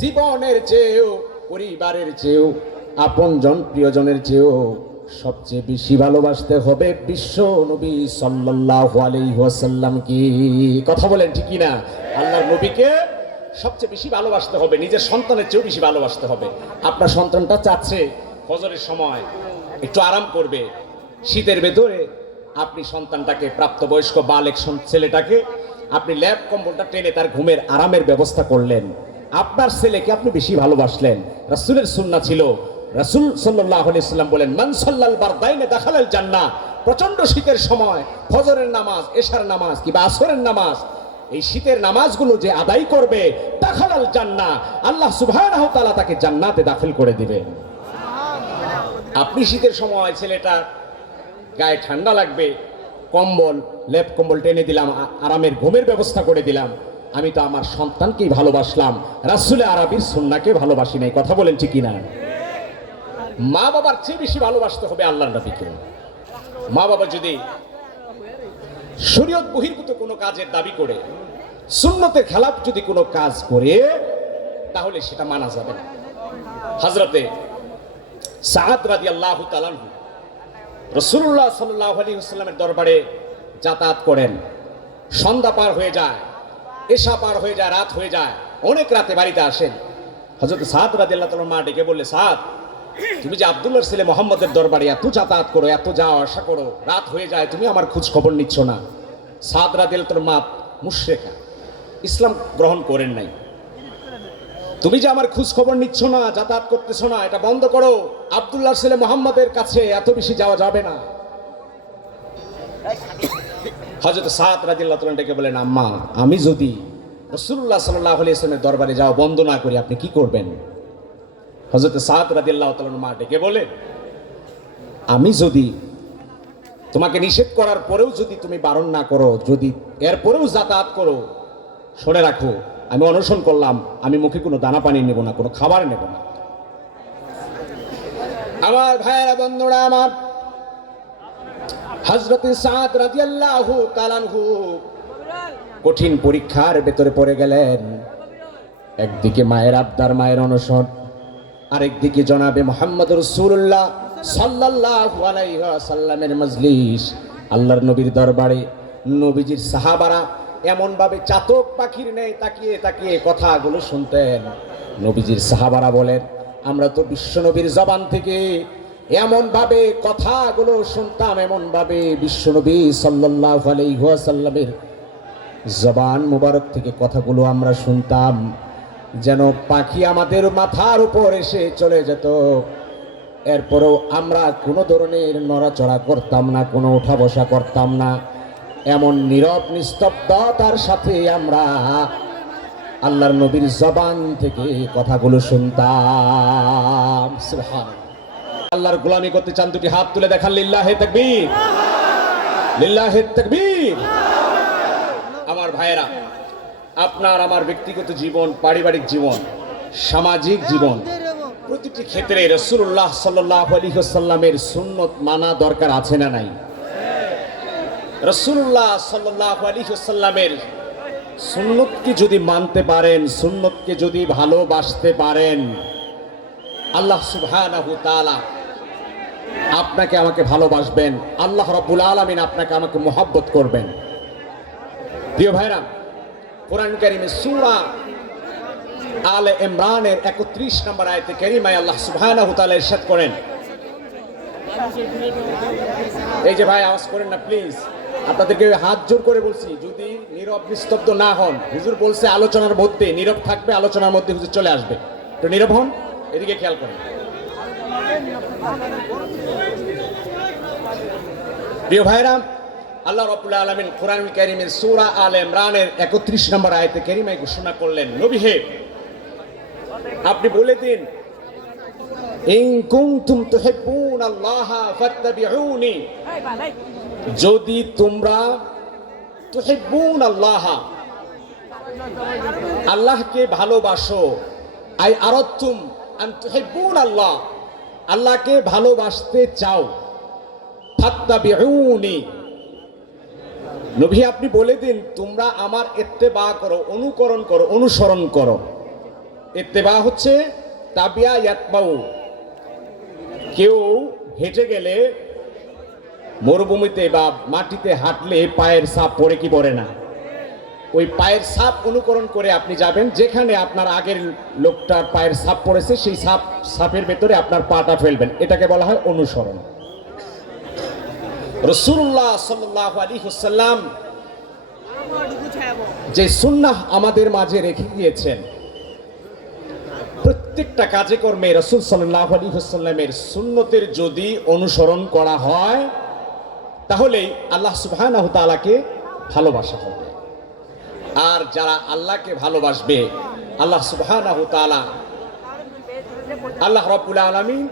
জীবনের চেয়েও, পরিবারের চেয়েও আপনজন প্রিয়জনের চেয়েও সবচেয়ে বেশি ভালোবাসতে হবে বিশ্ব নবী সাল্লাল্লাহু কি? কথা বলেন ঠিক না আল্লাহর নবীকে সবচেয়ে বেশি ভালোবাসতে হবে, নিজের সন্তানের চেয়েও বেশি ভালোবাসতে হবে। আপনার সন্তানটা চাচ্ছে ফজরের সময় একটু আরাম করবে, শীতের ভেতরে আপনি সন্তানটাকে প্রাপ্তবয়স্ক বালেক ছেলেটাকে আপনি ল্যাব কম্বলটা টেনে তার ঘুমের আরামের ব্যবস্থা করলেন। আপনার ছেলেকে আপনি বেশি ভালোবাসলেন। রাসূলের সুন্নাহ ছিল, রাসূল সাল্লাল্লাহু আলাইহি সাল্লাম বলেন, মান সাল্লাল বারদাইনে দাখালাল জান্নাহ প্রচণ্ড শীতের সময়, ফজরের নামাজ, এশার নামাজ কিংবা আসরের নামাজ, এই শীতের নামাজগুলো যে আদায় করবে, দাখালাল জান্নাহ, আল্লাহ তাআলা তাকে জান্নাতে দাখিল করে দিবেন আপনি শীতের সময় ছেলেটার গায়ে ঠান্ডা লাগবে, কম্বল, লেপ কম্বল টেনে দিলাম আরামের ঘুমের ব্যবস্থা করে দিলাম। আমি তো আমার সন্তানকেই ভালোবাসলাম। রাসুলে আরবির সুন্নাকে ভালোবাসি নাই। কথা বলেন ঠিকই না মা বাবার চেয়ে বেশি ভালোবাসতে হবে আল্লাহ নবীকে। মা বাবা যদি শরীয়ত বহির্ভূত কোনো কাজের দাবি করে, সুন্নতের খেলাপ যদি কোনো কাজ করে, তাহলে সেটা মানা যাবে না। হজরতে সাহাদ রাদি আল্লাহ তালানহু রসুল্লাহ সাল্লাহ আলী দরবারে যাতায়াত করেন। সন্ধ্যা পার হয়ে যায়। এশা পার হয়ে যায়, রাত হয়ে যায়। অনেক রাতে বাড়িতে আসেন। হজরত সাদ রাদি আল্লাহ মা ডেকে বললে, সাদ, তুমি যে আবদুল্লার ছেলে মোহাম্মদের দরবারে এত যাতায়াত করো, এত যাওয়া আসা করো, রাত হয়ে যায়, তুমি আমার খোঁজ খবর নিচ্ছ না। সাদ রাদি আল্লাহ মা মুশ্রেখা ইসলাম গ্রহণ করেন নাই। তুমি যে আমার খোঁজ খবর নিচ্ছ না, যাতায়াত করতেছো না, এটা বন্ধ করো আবদুল্লাহ ছেলে মোহাম্মদের কাছে এত বেশি যাওয়া যাবে না। হজরত সাত রাজিল্লাহ ডেকে বলেন, আম্মা, আমি যদি রসুল্লাহ সাল্লাহ ইসলামের দরবারে যাওয়া বন্ধ না করি, আপনি কি করবেন? হজরত সাত রাজিল্লাহ মা ডেকে বলে, আমি যদি তোমাকে নিষেধ করার পরেও যদি তুমি বারণ না করো, যদি এরপরেও যাতায়াত করো, শুনে রাখো, আমি অনশন করলাম, আমি মুখে কোনো দানা পানি নেব না, কোনো খাবার নেব না। আমার ভাইয়েরা, বন্ধুরা, আমার হজরত সাদ রাদিয়াল্লাহু তাআলাহু কঠিন পরীক্ষার ভেতরে পড়ে গেলেন। একদিকে মায়ের আবদার, মায়ের অনশন, আরেকদিকে জনাবে মোহাম্মদ রসুল্লাহ সাল্লাল্লাহু আলাইহি ওয়াসাল্লামের মজলিস। আল্লাহর নবীর দরবারে নবীজির সাহাবারা এমনভাবে চাতক পাখির নেই তাকিয়ে তাকিয়ে কথাগুলো শুনতেন। নবীজির সাহাবারা বলেন, আমরা তো বিশ্বনবীর জবান থেকে এমনভাবে কথাগুলো শুনতাম, এমনভাবে বিশ্বনবী সাল্লাল্লাহু আলাইহি ওয়াসাল্লামের জবান মুবারক থেকে কথাগুলো আমরা শুনতাম, যেন পাখি আমাদের মাথার উপর এসে চলে যেত। এরপরেও আমরা কোনো ধরনের নড়াচড়া করতাম না, কোনো উঠা বসা করতাম না। এমন নীরব নিস্তব্ধতার সাথে আমরা আল্লাহর নবীর জবান থেকে কথাগুলো শুনতাম। আল্লাহর গোলামি করতে চান, দুটি হাত তুলে দেখান, লিল্লাহে তাকবীর। লিল্লাহে তাকবীর। আমার ভাইয়েরা, আপনার, আমার ব্যক্তিগত জীবন, পারিবারিক জীবন, সামাজিক জীবন, প্রতিটি ক্ষেত্রে রসুল্লাহ সাল্লাহ আলিহাল্লামের সুন্নত মানা দরকার আছে না নাই? রসুল্লাহ সাল্লাহ আলিহাল্লামের সুন্নতকে যদি মানতে পারেন, সুন্নতকে যদি ভালোবাসতে পারেন, আল্লাহ সুবহানাহু তাআলা আপনাকে আমাকে ভালোবাসবেন। আল্লাহ রাব্বুল আলামিন আপনাকে আমাকে মোহাব্বত করবেন। প্রিয় ভাইরা, কোরআন কারিমে সূরা আলে ইমরানের 31 নম্বর আয়াতে কারিমায় আল্লাহ সুবহানাহু তাআলা ইরশাদ করেন। এই যে ভাই, আওয়াজ করেন না, প্লিজ। আপনাদেরকে হাত জোর করে বলছি, যদি নীরব নিস্তব্ধ না হন, হুজুর বলছে আলোচনার মধ্যে, নীরব থাকবে, আলোচনার মধ্যে হুজুর চলে আসবে। তো নীরব হন, এদিকে খেয়াল করেন। প্রিয় ভাইরা, আল্লাহ রাব্বুল আলামিন কোরআন কারীমের সূরা আলে ইমরানের 31 নম্বর আয়াতে কারিমায় ঘোষণা করলেন, নবী আপনি বলে দিন যদি তোমরা আল্লাহ আল্লাহকে ভালোবাসো, আই তুহিব্বুন আল্লাহ আল্লাহকে ভালোবাসতে চাও। নবী, আপনি বলে দিন, তোমরা আমার ইত্তেবা করো, অনুকরণ করো, অনুসরণ করো। ইত্তেবা হচ্ছে তাবিয়া কেউ হেঁটে গেলে মরুভূমিতে বা মাটিতে হাঁটলে পায়ের সাপ পড়ে কি পড়ে না? ওই পায়ের সাপ অনুকরণ করে আপনি যাবেন, যেখানে আপনার আগের লোকটার পায়ের সাপ পড়েছে, সেই সাপ, সাপের ভেতরে আপনার পাটা ফেলবেন। এটাকে বলা হয় অনুসরণ। রসুল্লাহ সাল্লাহ আলী হুসাল্লাম যে সুন্নাহ আমাদের মাঝে রেখে গিয়েছেন, প্রত্যেকটা কাজে কর্মে রসুল সাল্লাহ আলী হুসাল্লামের সুন্নতের যদি অনুসরণ করা হয়, তাহলেই আল্লাহ তাআলাকে ভালোবাসা হবে। আর যারা আল্লাহকে ভালোবাসবে, আল্লাহ তাআলা আল্লাহ রাব্বুল আলামিন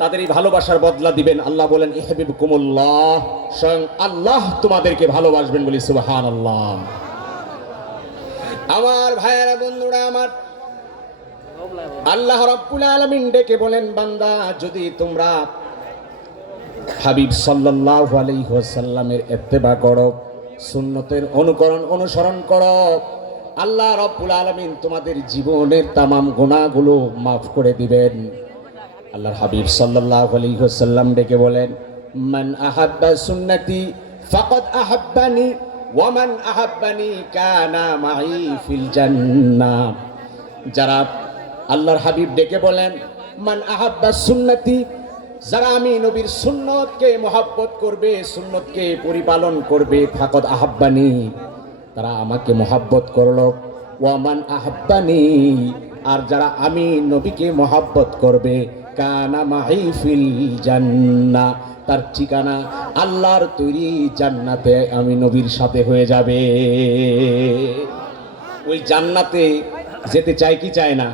তাদের এই ভালোবাসার বদলা দিবেন। আল্লাহ বলেন, ইহবিবকুমুল্লাহ স্বয়ং আল্লাহ তোমাদেরকে ভালোবাসবেন বলি সুবহানাল্লাহ। আমার ভাইয়েরা, বন্ধুরা, আমার আল্লাহ রাব্বুল আলামিন ডেকে বলেন, বান্দা, যদি তোমরা হাবিব সাল্লাল্লাহু আলাইহি ওয়াসাল্লামের ইত্তেবা করো সুন্নতের অনুকরণ অনুসরণ করো। আল্লাহ রাব্বুল আলামিন তোমাদের জীবনের তামাম গুণাগুলো মাফ করে দিবেন। আল্লাহর হাবিব আলাইহি ওয়াসাল্লাম ডেকে বলেন, মান আহাব্বা সুন্নতি ফাকাদ আহাব্বানি ওয়ামান আহাব্বানি কানা মাই ফিল জান্নাহ। যারা আল্লাহর হাবিব ডেকে বলেন, মান আহাব্বা সুন্নতি যারা আমি নবীর সুন্নতকে মহাব্বত করবে, সুন্নতকে পরিপালন করবে, ফাকদ আহাব্বানি, তারা আমাকে মহাব্বত করল। ওয়ামান আহাব্বানি, আর যারা আমি নবীকে মহাব্বত করবে, কানা মাহিফিল জান্না, তার ঠিকানা আল্লাহর তৈরি জান্নাতে আমি নবীর সাথে হয়ে যাবে। ওই জান্নাতে যেতে চায় কি চায় না?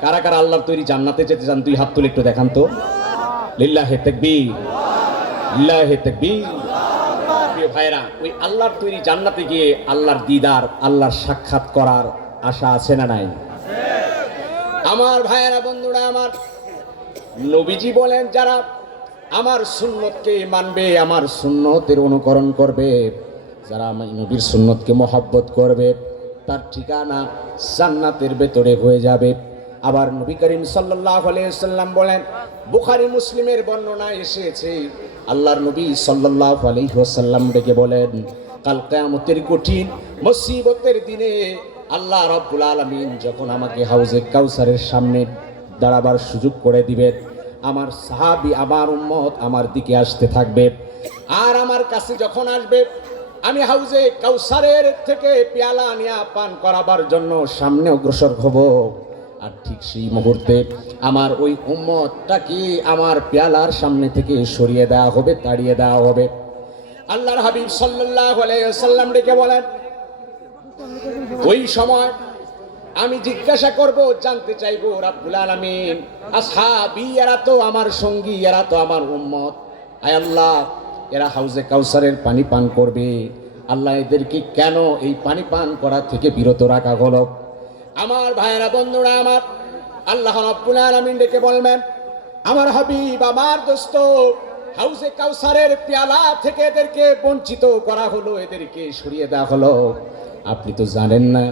কারা কারা আল্লাহর তৈরি জান্নাতে যেতে চান তুই হাত তুলে একটু দেখান তো। লিল্লাহে তাকবীর লিল্লাহে তাকবীর। প্রিয় ভাইরা ওই আল্লাহর তৈরি জান্নাতে গিয়ে আল্লাহর দিদার, আল্লাহর সাক্ষাৎ করার আশা আছে না নাই? আমার ভাইয়েরা, বন্ধুরা, আমার নবীজি বলেন, যারা আমার সুন্নতকে মানবে, আমার সুন্নতের অনুকরণ করবে, যারা আমার নবীর সুন্নতকে মহাব্বত করবে, তার ঠিকানা জান্নাতের ভেতরে হয়ে যাবে। আবার নবী করিম সাল্লাহ বলেন, বুখারি মুসলিমের বর্ণনা এসেছে, আল্লাহর নবী সাল্লাহ আলহিহাসাল্লাম ডেকে বলেন, কাল কেয়ামতের কঠিন মুসিবতের দিনে আল্লাহ রব্বুল আলমিন যখন আমাকে হাউজে কাউসারের সামনে দাঁড়াবার সুযোগ করে দিবেন, আমার সাহাবি, আমার উম্মত আমার দিকে আসতে থাকবে আর আমার কাছে যখন আসবে, আমি হাউজে কাউসারের থেকে পেয়ালা নিয়া পান করাবার জন্য সামনে অগ্রসর হব। আর ঠিক সেই মুহূর্তে আমার ওই উম্মতটাকে আমার পেয়ালার সামনে থেকে সরিয়ে দেওয়া হবে, তাড়িয়ে দেওয়া হবে? আল্লাহর হাবিব সাল্লাল্লাহু আলাইহি সাল্লাম ডেকে বলেন, ওই সময় আমি জিজ্ঞাসা করব, জানতে চাইব, রাব্বুল আলামিন, আসহাবি, এরা তো আমার সঙ্গী, এরা তো আমার উম্মত। আয় আল্লাহ, এরা হাউজে কাউসারের পানি পান করবে। আল্লাহ এদেরকে কেন এই পানি পান করা থেকে বিরত রাখা হলো? আমার ভাইয়েরা, বন্ধুরা আমার, আল্লাহ রাব্বুল আলামিন ডেকে বলবেন, আমার হাবিব, আমার দোস্ত, হাউজে কাউসারের পেয়ালা থেকে এদেরকে বঞ্চিত করা হলো, এদেরকে সরিয়ে দেওয়া হলো। আপনি তো জানেন না,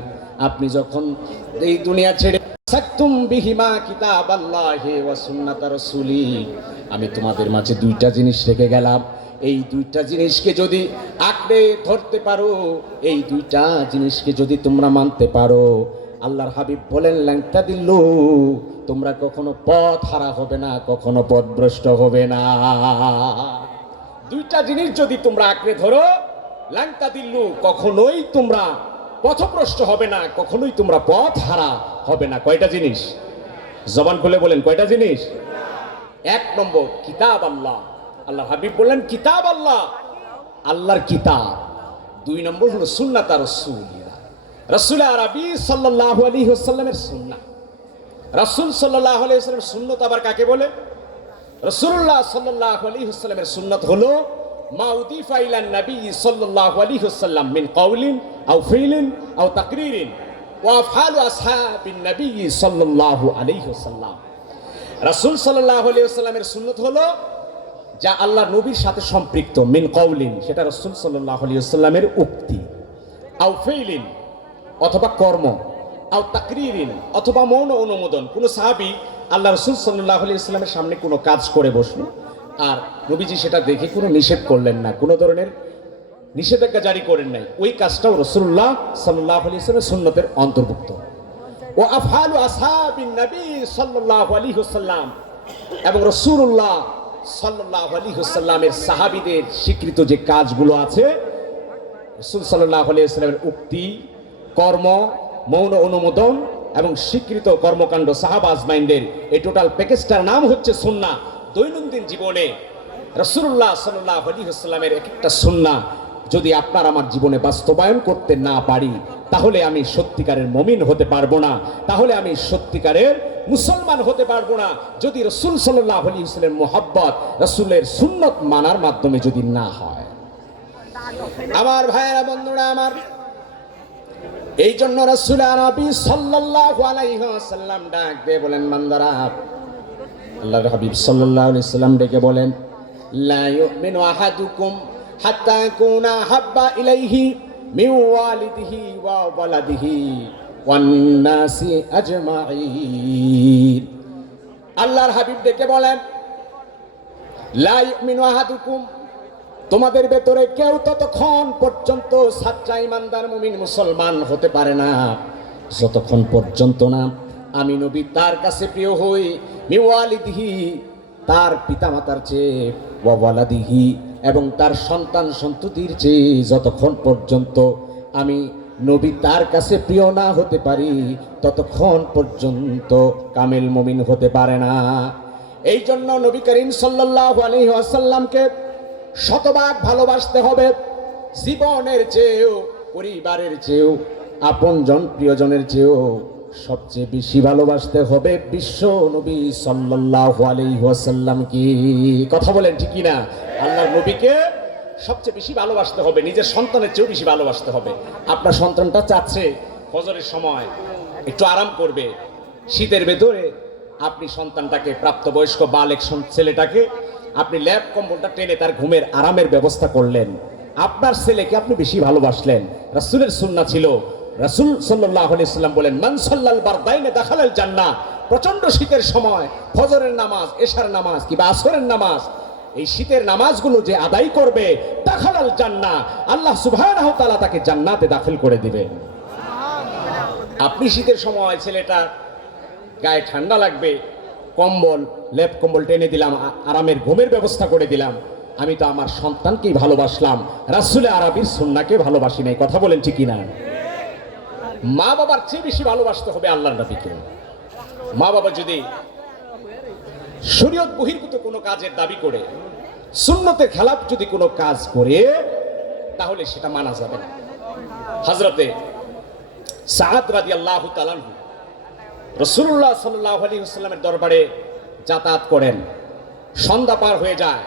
আপনি যখন এই দুনিয়া ছেড়ে সাকতুম বিহিমা কিতাব আল্লাহি ওয়া সুন্নাত রাসূলি, আমি তোমাদের মাঝে দুইটা জিনিস রেখে গেলাম। এই দুইটা জিনিসকে যদি আঁকড়ে ধরতে পারো, এই দুইটা জিনিসকে যদি তোমরা মানতে পারো আল্লাহর হাবিব বলেন ল্যাংটা দিল্লু, তোমরা কখনো পথ হারা হবে না, কখনো পথভ্রষ্ট হবে না। দুইটা জিনিস যদি তোমরা আঁকড়ে ধরো ল্যাংটা দিল্লু, কখনোই তোমরা পথভ্রষ্ট হবে না, কখনোই তোমরা পথ হারা হবে না। কয়টা জিনিস? জবান খুলে বলেন, কয়টা জিনিস? এক নম্বর, কিতাব আল্লাহ। আল্লাহ হাবিব বললেন, কিতাব আল্লাহ। আল্লাহর কিতাব। দুই নম্বর হলো সুন্নাত আর রসুলিরা রসুল আরবি সাল্লাহ আলী সাল্লামের সুন্না রসুল সাল্লাহ আলী সাল্লামের সুন্নত আবার কাকে বলে? রসুল্লাহ সাল্লাহ আলী সাল্লামের সুন্নত হলো, মা উদিফা ইলান নবী সাল্লাল্লাহু আলাইহি ওয়াসাল্লাম মিন কাউলিন আও ফিলিন আও তাকরিরিন ওয়া আফআলু আসহাবিন নবী সাল্লাল্লাহু আলাইহি ওয়াসাল্লাম। রাসূল সাল্লাল্লাহু আলাইহি ওয়াসাল্লামের সুন্নত হলো, যা আল্লাহ নবীর সাথে সম্পৃক্ত, মিন কাউলিন সেটা রাসূল সাল্লাল্লাহু আলাইহি ওয়াসাল্লামের উক্তি। আও ফিলিন অথবা কর্ম, আও তাকরিরিন অথবা মৌন অনুমোদন। কোনো সাহাবি আল্লাহ রসুল সাল্লাহ আলি ইসলামের সামনে কোনো কাজ করে বসল। আর নবীজি সেটা দেখে কোনো নিষেধ করলেন না, কোনো ধরনের নিষেধাজ্ঞা জারি করেন নাই। ওই কাজটাও রসুল্লাহ সাল্লাহ আলি ইসলামের সুন্নতের অন্তর্ভুক্ত। ও আফালু আসহাবিন নবী সাল্লাল্লাহু আলাইহি ওয়াসাল্লাম এবং রাসূলুল্লাহ সাল্লাল্লাহু আলাইহি ওয়াসাল্লামের সাহাবীদের স্বীকৃত যে কাজগুলো আছে, রাসূল সাল্লাল্লাহু আলাইহি ওয়াসাল্লামের উক্তি কর্ম, মৌন অনুমোদন এবং স্বীকৃত কর্মকাণ্ড সাহাবা আজমাইনদের এই টোটাল প্যাকেজটার নাম হচ্ছে সুন্না। দৈনন্দিন জীবনে রাসূলুল্লাহ সাল্লাল্লাহু আলাইহি ওয়াসাল্লামের এক একটা সুন্নাহ যদি আপনার আমার জীবনে বাস্তবায়ন করতে না পারি, তাহলে আমি সত্যিকারের মমিন হতে পারব না। তাহলে আমি সত্যিকারের মুসলমান হতে পারব না। যদি রসুল সাল্লাহ আলী ইসলামের মোহাব্বত রসুলের সুন্নত মানার মাধ্যমে যদি না হয়। আমার ভাইয়েরা, বন্ধুরা আমার এই জন্য রসুল আরবি সাল্লাল্লাহু আলাইহি ডাক বলেন মান্দারা আল্লাহর হাবিব সাল্লাম ডেকে বলেন আহাদুকুম হাব্বা ইলাইহি ওয়া আল্লাহর হাবিব ডেকে বলেন, লা ইউমিনু আহাদুকুম তোমাদের ভেতরে কেউ ততক্ষণ পর্যন্ত সাচ্চা ইমানদার মুমিন মুসলমান হতে পারে না। যতক্ষণ পর্যন্ত না আমি নবী তার কাছে প্রিয় হই মিওয়ালিদিহি তার পিতামাতার চেয়ে ওয়ালাদিহি, এবং তার সন্তান সন্ততির চেয়ে যতক্ষণ পর্যন্ত আমি নবী তার কাছে প্রিয় না হতে পারি, ততক্ষণ পর্যন্ত কামিল মমিন হতে পারে না। এই জন্য নবী করিম আলাইহি ওয়াসাল্লামকে শতভাগ ভালোবাসতে হবে। জীবনের চেয়েও, পরিবারের চেয়েও, আপনজন, প্রিয়জনের চেয়েও সবচেয়ে বেশি ভালোবাসতে হবে বিশ্ব নবী সাল্লাল্লাহু আলাইহি ওয়াসাল্লাম কি। কথা বলেন ঠিকই না আল্লাহর নবীকে সবচেয়ে বেশি ভালোবাসতে হবে, নিজের সন্তানের চেয়েও বেশি ভালোবাসতে হবে। আপনার সন্তানটা চাচ্ছে ফজরের সময় একটু আরাম করবে। শীতের ভেতরে আপনি সন্তানটাকে প্রাপ্তবয়স্ক বালেক ছেলেটাকে আপনি ল্যাব কম্বলটা টেনে তার ঘুমের আরামের ব্যবস্থা করলেন। আপনার ছেলেকে আপনি বেশি ভালোবাসলেন। রাসূলের সুন্না ছিল। রাসূল সাল্লাল্লাহু আলাইহি সাল্লাম বলেন, মান সাল্লাল বারদাইনে দাখালাল জান্নাহ। প্রচণ্ড শীতের সময়, ফজরের নামাজ, এশার নামাজ কিংবা আসরের নামাজ, এই শীতের নামাজগুলো যে আদায় করবে, দাখালাল জান্নাহ। আল্লাহ সুবহানাহু তাআলা তাকে জান্নাতে দাখিল করে দিবেন। আপনি শীতের সময় ছেলেটা গায়ে ঠান্ডা লাগবে কম্বল, লেপ কম্বল টেনে দিলাম আরামের ঘুমের ব্যবস্থা করে দিলাম। আমি তো আমার সন্তানকেই ভালোবাসলাম। রাসুলে আরবির সুন্নাকে ভালোবাসি নাই। কথা বলেন ঠিকই না মা বাবার চেয়ে বেশি ভালোবাসতে হবে আল্লাহর নবীকে। মা বাবা যদি শরীয়ত বহির্ভূত কোনো কাজের দাবি করে, সুন্নতের খেলাপ যদি কোনো কাজ করে, তাহলে সেটা মানা যাবে না। হজরতে সাহাদ রাজি আল্লাহ তালানহু রসুল্লাহ সাল্লাহ আলী হুসাল্লামের দরবারে যাতায়াত করেন। সন্ধ্যা পার হয়ে যায়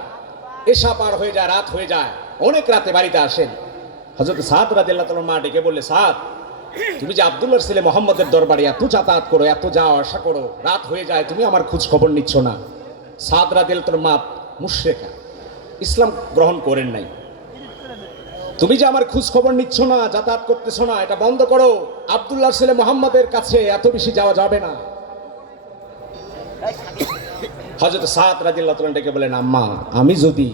এশা পার হয়ে যায়, রাত হয়ে যায়, অনেক রাতে বাড়িতে আসেন। হজরত সাদ রাজি আল্লাহ তালার মা ডেকে বললে, সাদ, তুমি যে আবদুল্লার ছেলে মোহাম্মদের দরবারে এত যাতায়াত করো, এত যাওয়া আসা করো, রাত হয়ে যায়, তুমি আমার খোঁজ খবর নিচ্ছ না। সাদ রাজি আল্লাহ তোর মা মুশ্রেখা ইসলাম গ্রহণ করেন নাই। তুমি যে আমার খোঁজ খবর নিচ্ছ না, যাতায়াত করতেছ না, এটা বন্ধ করো। আবদুল্লাহ ছেলে মোহাম্মদের কাছে এত বেশি যাওয়া যাবে না। হজরত সাত রাজিল্লাহ ডেকে বলেন, আম্মা, আমি যদি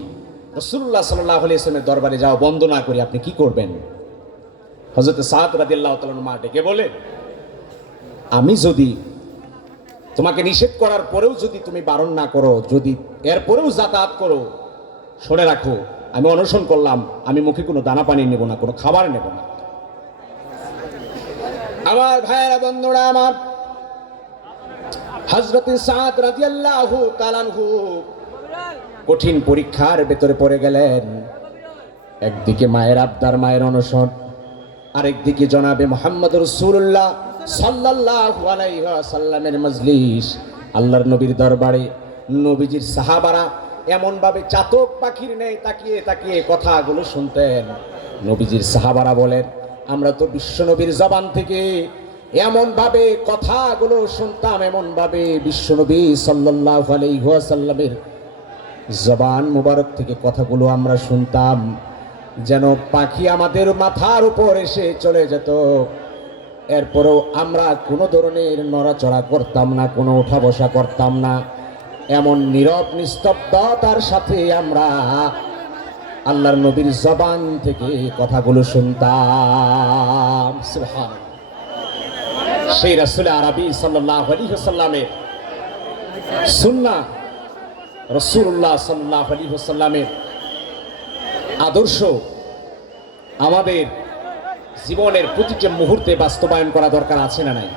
রসুল্লাহ সাল্লাহ ইসলামের দরবারে যাওয়া বন্ধ না করি, আপনি কি করবেন? হজরত সাত রাজিল্লাহ মা ডেকে বলেন, আমি যদি তোমাকে নিষেধ করার পরেও যদি তুমি বারণ না করো, যদি এরপরেও যাতায়াত করো, শুনে রাখো, আমি অনশন করলাম, আমি মুখে কোনো দানা পানি নেব না, কোনো খাবার নেব না। আমার ভাইয়েরা, বন্ধুরা আমার হজরত সাদ রাজিয়াল্লাহু তালানহু কঠিন পরীক্ষার ভেতরে পড়ে গেলেন। একদিকে মায়ের আবদার, মায়ের অনশন আরেকদিকে জনাবে মোহাম্মদ রসুল্লাহ আলাইহি সাল্লামের মজলিস। আল্লাহর নবীর দরবারে নবীজির সাহাবারা এমন ভাবে চাতক পাখির নেই তাকিয়ে তাকিয়ে কথাগুলো শুনতেন। নবীজির সাহাবারা বলেন আমরা তো বিশ্বনবীর জবান থেকে এমন ভাবে কথাগুলো শুনতাম এমন ভাবে বিশ্বনবী সাল্লাল্লাহু আলাইহি সাল্লামের জবান মুবারক থেকে কথাগুলো আমরা শুনতাম, যেন পাখি আমাদের মাথার উপর এসে চলে যেত। এরপরেও আমরা কোনো ধরনের নড়াচড়া করতাম না, কোনো উঠা বসা করতাম না। এমন নীরব নিস্তব্ধতার সাথে আমরা আল্লাহর নবীর জবান থেকে কথাগুলো শুনতাম। সেই রাসুল আরবি সাল্লাহ আলী সাল্লামের সুন্না রসুল্লাহ সাল্লাহ আলী সাল্লামের আদর্শ আমাদের জীবনের প্রতিটি মুহূর্তে বাস্তবায়ন করা দরকার আছে না নাই?